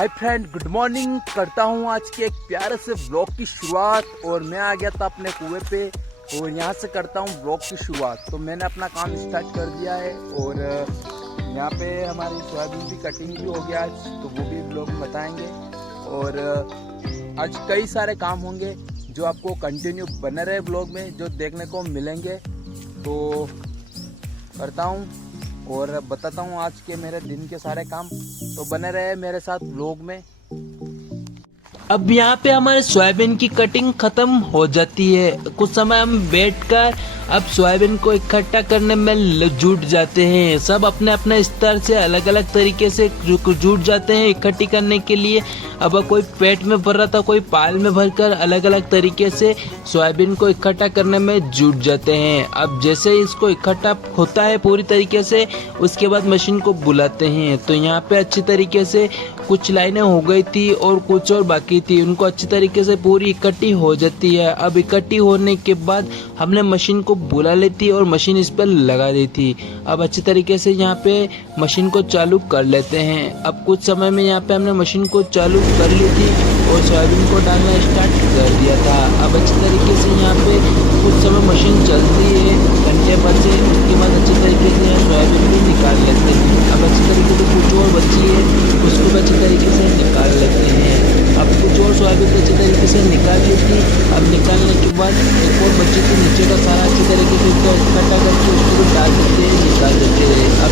Hi friend, good morning. करता हूँ आज के एक प्यारे से ब्लॉग की शुरुआत। और मैं आ गया था अपने कुएं पे और यहाँ से करता हूँ ब्लॉग की शुरुआत। तो मैंने अपना काम स्टार्ट कर दिया है और यहाँ पे हमारी सोयाबीन की कटिंग भी हो गया आज, तो वो भी ब्लॉग में बताएंगे। और आज कई सारे काम होंगे जो आपको कंटिन्यू बने रहे ब्लॉग में, जो देखने को मिलेंगे। तो करता हूँ और बताता हूँ आज के मेरे दिन के सारे काम। तो बने रहे मेरे साथ व्लॉग में। अब यहाँ पे हमारे सोयाबीन की कटिंग खत्म हो जाती है। कुछ समय हम बैठकर अब सोयाबीन को इकट्ठा करने में जुट जाते हैं। सब अपने अपने स्तर से अलग अलग तरीके से जुट जाते हैं इकट्ठी करने के लिए। अब कोई पेट में भर रहा था, कोई पाल में भरकर अलग अलग तरीके से सोयाबीन को इकट्ठा करने में जुट जाते हैं। अब जैसे इसको इकट्ठा होता है पूरी तरीके से, उसके बाद मशीन को बुलाते हैं। तो यहाँ पे अच्छी तरीके से कुछ लाइनें हो गई थी और कुछ और बाकी थी, उनको अच्छी तरीके से पूरी इकट्ठी हो जाती है। अब इकट्ठी होने के बाद हमने मशीन को बुला लेती और मशीन इस पर लगा दी थी। अब अच्छी तरीके से यहाँ पे मशीन को चालू कर लेते हैं। अब कुछ समय में यहाँ पे हमने मशीन को चालू कर ली थी और सोयाबीन को डालना स्टार्ट कर दिया था। अब अच्छी तरीके से यहाँ पे कुछ समय मशीन चलती है घंटे भर से, उसके बाद अच्छी तरीके से सोयाबीन भी निकाल लेते हैं। अब अच्छी तरीके से कुछ और बची है उसको भी अच्छी तरीके से निकाल लेते हैं। अब कुछ और सोयाबीन अच्छी तरीके से निकाल ली थी। अब निकालने के बाद एक और बच्चे के नीचे का सारा अच्छी तरीके से इकट्ठा करके उसको भी डाल देते हैं, निकाल देते हैं।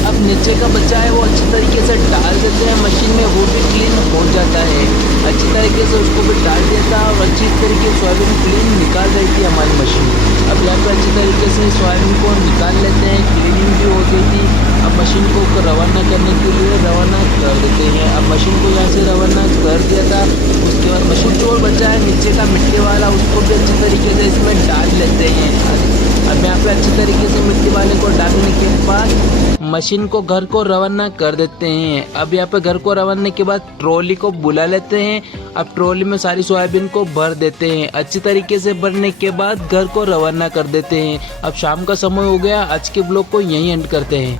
अब नीचे का बच्चा है वो अच्छी तरीके से डाल देते हैं मशीन में, वो भी क्लीन हो जाता है। अच्छी तरीके से उसको भी डाल देता है और अच्छी तरीके से सोयाबीन क्लीन निकाल रही थी हमारी मशीन। अब यहाँ पे अच्छी तरीके से सोयाबीन को निकाल लेते हैं, क्लीनिंग भी हो गई थी। अब मशीन को रवाना करने के लिए रवाना कर देते हैं। अब मशीन को यहाँ से रवाना कर दिया था, उसके बाद मशीन जो बचा है नीचे का मिट्टी वाला, उसको भी अच्छी तरीके से इसमें डाल लेते हैं। अब यहाँ पे अच्छी तरीके से मिट्टी वाले को डालने के बाद मशीन को घर को रवाना कर देते हैं। अब यहाँ पे घर को रवाना के बाद ट्रॉली को बुला लेते हैं। अब ट्रॉली में सारी सोयाबीन को भर देते हैं। अच्छी तरीके से भरने के बाद घर को रवाना कर देते हैं। अब शाम का समय हो गया, आज के ब्लॉग को यहीं एंड करते हैं।